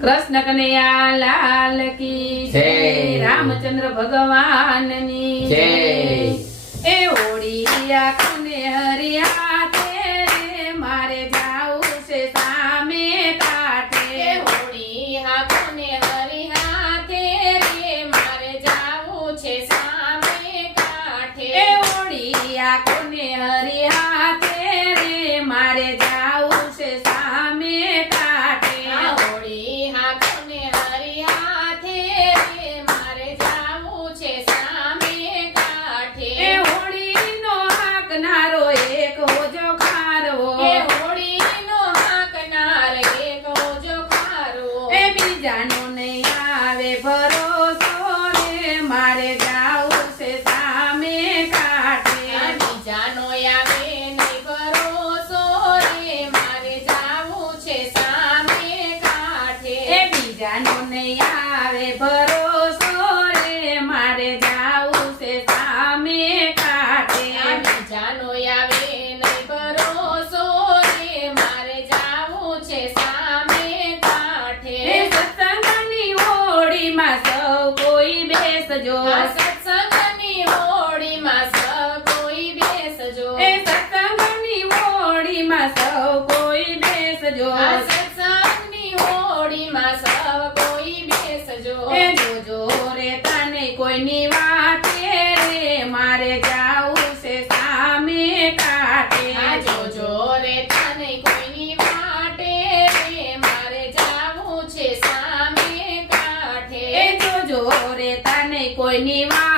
કૃષ્ણ કનૈયા લાલ કી જય. રામચંદ્ર ભગવાનની જય. એ ઓડિયા કુને હરિયા રે મારે જાવું છે સામે કાંઠે હોળી હાકોને હરી હાથે રે મારે જાવું છે સામે કાંઠે એ ઓડિયા કોને હરિયા રે મારે જાવું છે સામે કાંઠે આ હોળી હાકોને હરી હાથે રે મારે જાવું છે સામે કાંઠે એ હોળીનો હાકનારો એક હોજો ખારો એ હોળીનો હાકનાર એક હોજો ખારો એ બીજાનો નહીં આવે ભરોસો રે મારે જાવું છે સામે કાંઠે આ બીજાનો આવે નહીં ભરોસો રે મારે જાવું છે સામે કાંઠે એ આવે ભરોસો રે મારે જાવું છે સામે કાંઠે. આ બીજાનો આવે નહીં ભરોસો રે મારે જાવું છે સામે એ સત્સંગની હોળીમાં સૌ કોઈ બેસજો. સત્સંગની હોળીમાં સૌ કોઈ બેસજો. એ સત્સંગની સૌ કોઈ બેસજો. કોઈની વાતે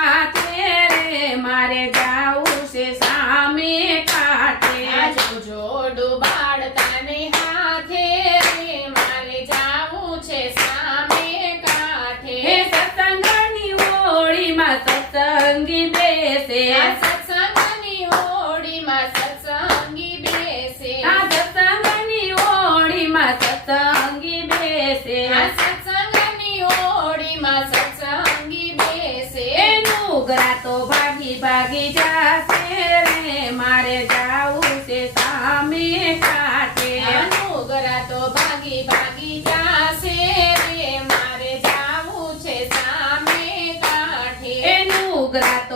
સત્સંગની હોળીમાં સત્સંગી બેસે આ સત્સંગની હોળીમાં સત્સંગી બેસે આ સત્સંગની હોળીમાં સત્સંગી બેસે એનું ગરા તો ભાગી ભાગી જાશે રે મારે જાવું છે સામે કાંઠે અનુગરા તો ભાગી ભાગી જાશે રે મારે જાવું છે સામે કાંઠે એનું ગરા તો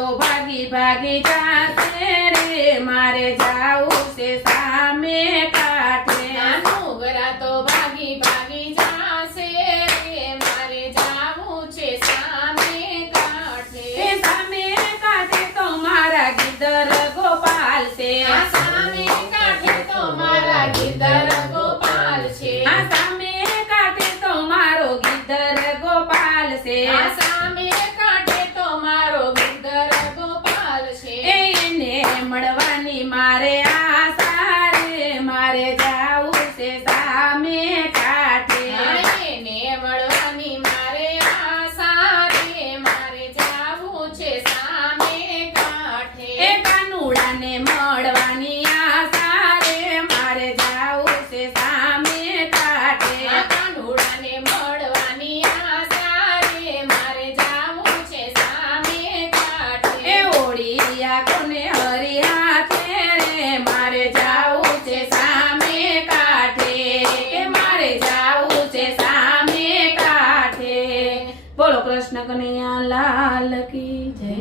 ભાગી ભાગી જાશે રે મારે જાવું છે સામે કાંઠે અનુગરા તો ભાગી ભાગી જાશે રે મારે જાવું છે સામે એ કાંઠે સામે કાંઠે તો મારા ગીધર ગોપાલ છે આ સામે કાંઠે તો મારા ગીધર ગોપાલ છે આ સામે કાંઠે તો મારો ગીધર ગોપાલ છે mare કનૈયા લાલ કી જય.